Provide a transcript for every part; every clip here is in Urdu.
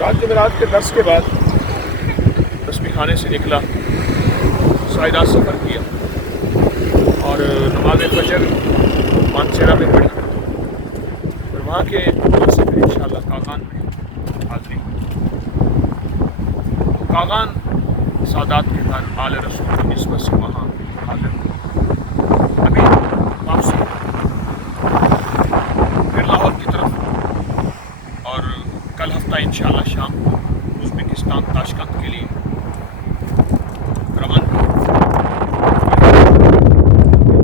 رات جمعرات کے درس کے بعد تسبیح خانے سے نکلا، سائدات سفر کیا اور نماز فجر مانسیرا میں پڑھی، اور وہاں کے سے پھر انشاءاللہ کاغان میں حاضری تو کاغان سادات کے گھر آل رسول کی نسبت سے وہاں حاضر ہوں۔ ابھی واپسی پھر لاہور کی طرف، اور کل ہفتہ انشاءاللہ شام کو ازبکستان تاشکند کے لیے روانہ۔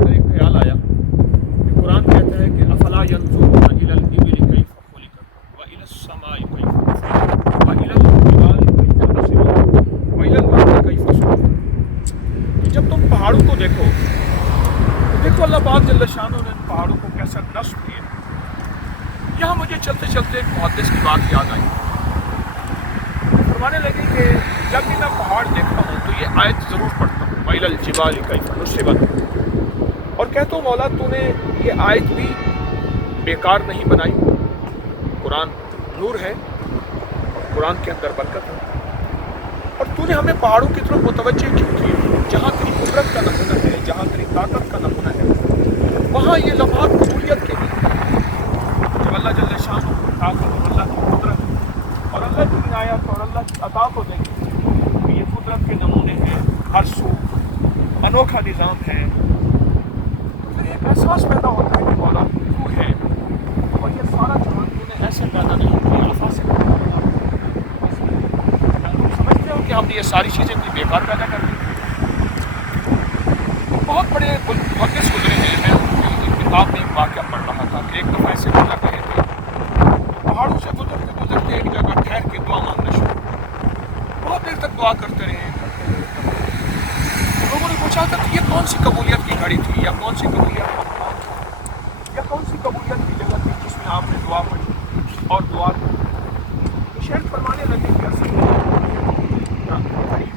ایک خیال آیا کہ قرآن کہتا ہے کہ افلا ينظرون الى الابل كيف خلقت والى السماء كيف رفعت والى الجبال كيف نصبت والى الارض كيف سطحت۔ جب تم پہاڑوں کو دیکھو تو دیکھو اللہ پاک جل شانہ نے ان پہاڑوں کو کیسا نصب کیا۔ یہاں مجھے چلتے چلتے ایک محدث کی بات یاد آئی، فرمانے لگے کہ جب بھی میں پہاڑ دیکھتا ہوں تو یہ آیت ضرور پڑھتا ہوں، وَإِلَى الْجِبَالِ كَيْفَ نُصِبَتْ، اور کہتا ہوں مولا تو نے یہ آیت بھی بیکار نہیں بنائی، قرآن نور ہے، قرآن کے اندر برکت ہے، اور تو نے ہمیں پہاڑوں کی طرف متوجہ کیوں کیا؟ جہاں تیری قدرت کا نمونہ ہے، جہاں تیری طاقت کا نمونہ ہے، وہاں یہ لمحات قبولیت کے لیے جب اللہ جل شانہ کو طاقت اور اللہ کی قدرت اور اللہ کی عنایت اور اللہ کی عطا کو دیکھیں کہ یہ قدرت کے نمونے ہیں، ہر سو انوکھا نظام ہے، تو پھر ایک احساس پیدا ہوتا ہے کہ مولا تو ہے، اور یہ سارا جہان تو نے ایسے پیدا نہیں کیا، آفا سے پیدا کیا۔ تم سمجھتے ہو کہ ہم نے یہ ساری چیزیں کوئی بیکار پیدا کر دی؟ بہت بڑے محدث گزرے ہیں، میں ایک کتاب میں ایک واقعہ پڑھ رہا تھا کہ ایک دفعہ ایسے گزر رہے تھے، پہاڑوں سے گزرتے ایک جگہ ٹھہر کے دعا مانگنا شروع، بہت دیر تک دعا کرتے رہے۔ لوگوں نے پوچھا تھا کہ یہ کون سی قبولیت کی گھڑی تھی، یا کون سی قبولیت کا مقام تھا، یا کون سی قبولیت کی جگہ تھی جس میں آپ نے دعا پڑھی اور دعا کی؟ تو شیخ فرمانے لگے کہ اصل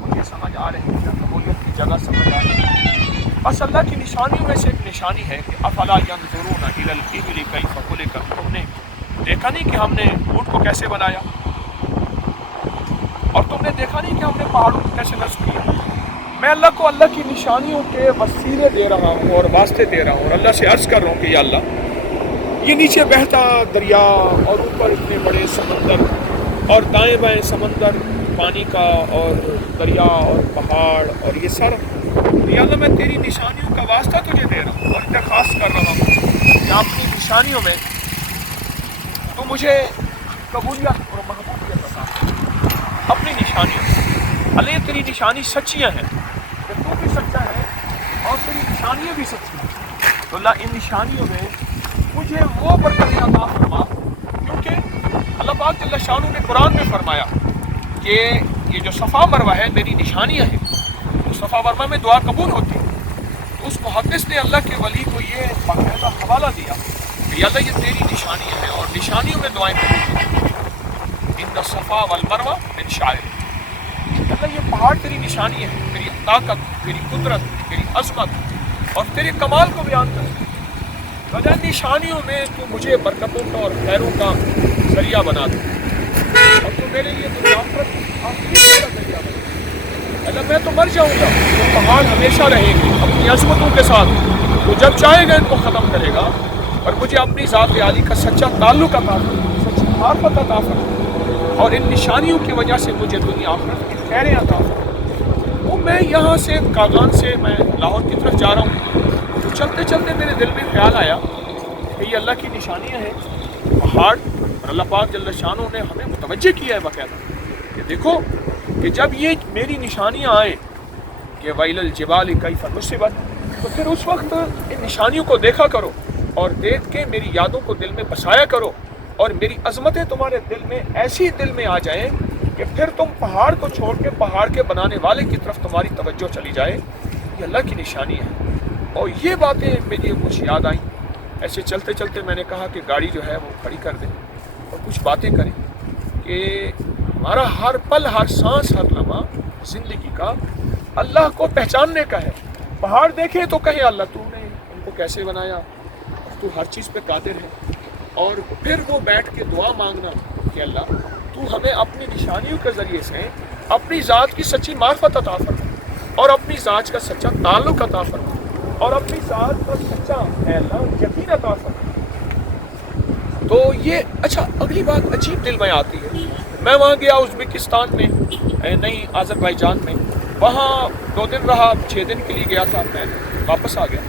مجھے سمجھ آ رہی ہے، قبولیت کی جگہ سمجھ آ رہی ہے، بس اللہ کی نشانیوں میں سے ایک نشانی ہے کہ افلا ينظرون الى الابل كيف خلقت، تم نے دیکھا نہیں کہ ہم نے اونٹ کو کیسے بنایا، اور تم نے دیکھا نہیں کہ ہم نے پہاڑوں کو کیسے نصب کیا۔ میں اللہ کو اللہ کی نشانیوں کے وسیلے دے رہا ہوں اور واسطے دے رہا ہوں، اور اللہ سے عرض کر رہا ہوں کہ یا اللہ یہ نیچے بہتا دریا اور اوپر اتنے بڑے سمندر اور دائیں بائیں سمندر پانی کا اور دریا اور پہاڑ اور یہ سارا، یا اللہ میں تیری نشانیوں کا واسطہ تجھے دے رہا ہوں اور درخواست کر رہا ہوں کہ اپنی نشانیوں میں تو مجھے قبولیت اور محبوبیت عطا کر، اپنی نشانیوں۔ اللہ یہ تیری نشانی سچیاں ہیں کہ تو بھی سچا ہے اور تیری نشانیاں بھی سچی ہیں، تو اللہ ان نشانیوں میں مجھے وہ برکت عطا فرما، کیونکہ اللہ پاک جل شانہ نے قرآن میں فرمایا کہ یہ جو صفا مروہ ہے میری نشانیاں ہیں، تو صفا مروہ میں دعا قبول ہوتی ہے۔ تو اس محدث نے اللہ کے ولی کو یہ باقاعدہ حوالہ دیا کہ یا اللہ یہ تیری نشانیاں ہیں اور نشانیوں میں دعائیں قبول ہوتی ہیں، ان الصفا والمروہ من شعائر اللہ، یہ پہاڑ تیری نشانی ہے، تیری طاقت، تیری قدرت، تیری عظمت اور تیرے کمال کو بیان کرتی ہے، وجہ نشانیوں میں تو مجھے برکتوں کا اور خیروں کا ذریعہ بنا دے، اور تو میرے لیے دنیا آخرت کا ذریعہ بنا دے۔ اللہ میں تو مر جاؤں گا، تو پہاڑ ہمیشہ رہیں گے اپنی عظمتوں کے ساتھ، تو جب چاہے گا ان کو ختم کرے گا، اور مجھے اپنی ذات عالی کا سچا تعلق عطا فرما، سچی معرفت عطا فرما، اور ان نشانیوں کی وجہ سے مجھے دنیا آخرت کی خیریں عطا فرما۔ وہ میں یہاں سے کاغان سے میں لاہور کی طرف جا رہا ہوں، تو چلتے چلتے میرے دل میں خیال آیا کہ یہ اللہ کی نشانیاں ہیں، پہاڑ، اور اللہ پاک جل شانہ نے ہمیں متوجہ کیا ہے باقاعدہ کہ دیکھو کہ جب یہ میری نشانیاں آئیں کہ وَإِلَى الْجِبَالِ كَيْفَ نُصِبَتْ، تو پھر اس وقت ان نشانیوں کو دیکھا کرو اور دیکھ کے میری یادوں کو دل میں بسایا کرو، اور میری عظمتیں تمہارے دل میں ایسی دل میں آ جائیں کہ پھر تم پہاڑ کو چھوڑ کے پہاڑ کے بنانے والے کی طرف تمہاری توجہ چلی جائے۔ یہ اللہ کی نشانی ہے، اور یہ باتیں مجھے کچھ یاد آئیں۔ ایسے چلتے چلتے میں نے کہا کہ گاڑی جو ہے وہ کھڑی کر دیں اور کچھ باتیں کریں کہ ہمارا ہر پل، ہر سانس، ہر لمحہ زندگی کا اللہ کو پہچاننے کا ہے۔ پہاڑ دیکھیں تو کہیں اللہ تو نے ان کو کیسے بنایا، تو ہر چیز پہ قادر ہے، اور پھر وہ بیٹھ کے دعا مانگنا کہ اللہ تو ہمیں اپنی نشانیوں کے ذریعے سے اپنی ذات کی سچی معرفت عطا فرما اور اپنی ذات کا سچا تعلق عطا فرما اور اپنی ذات کا سچا اے اللہ یقین عطا فرما۔ تو یہ اچھا اگلی بات عجیب دل میں آتی ہے، میں وہاں گیا ازبکستان میں، نہیں آذربائیجان میں، وہاں 2 دن رہا، 6 دن کے لیے گیا تھا، میں واپس آ گیا۔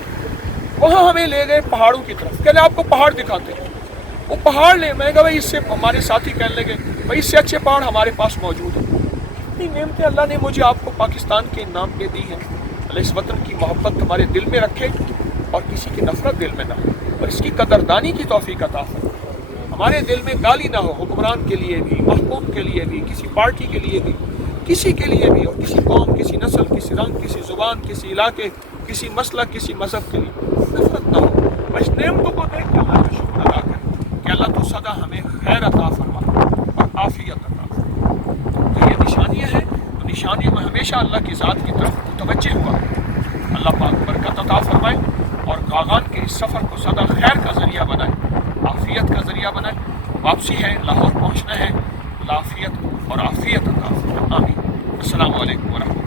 وہاں ہمیں لے گئے پہاڑوں کی طرف، کہنے آپ کو پہاڑ دکھاتے ہیں۔ وہ پہاڑ لے، میں کہا بھائی اس سے، ہمارے ساتھی کہنے لگے بھائی اس سے اچھے پہاڑ ہمارے پاس موجود ہیں۔ اتنی نعمتیں اللہ نے مجھے آپ کو پاکستان کے نام پہ دی ہیں۔ اللہ اس وطن کی محبت تمہارے دل میں رکھے اور کسی کی نفرت دل میں نہ ہو، اور اس کی قدردانی کی توفیق عطا فرمائے۔ ہمارے دل میں گالی نہ ہو، حکمران کے لیے بھی، محکوم کے لیے بھی، کسی پارٹی کے لیے بھی، کسی کے لیے بھی، اور کسی قوم، کسی نسل، کسی رنگ، کسی زبان، کسی علاقے، کسی مسلک، کسی مذہب کے لیے نفرت نہ ہو۔ بس نعمتوں کو دیکھ کے اللہ کا شکر ادا کریں کہ اللہ تو سدا ہمیں خیر عطا فرما اور عافیت عطا فرما۔ تو یہ نشانیاں ہیں، تو نشانیوں میں ہمیشہ اللہ کی ذات کی طرف متوجہ ہوا۔ اللہ پاک برکت عطا فرمائے اور کاغان کے اس سفر کو سدا خیر کا ذریعہ بنائے، عافیت کا ذریعہ بنائے۔ واپسی ہے، لاہور پہنچنا ہے، عافیت اور عافیت عطا فرمائے۔ آمین۔ السلام علیکم ورحمۃ اللہ۔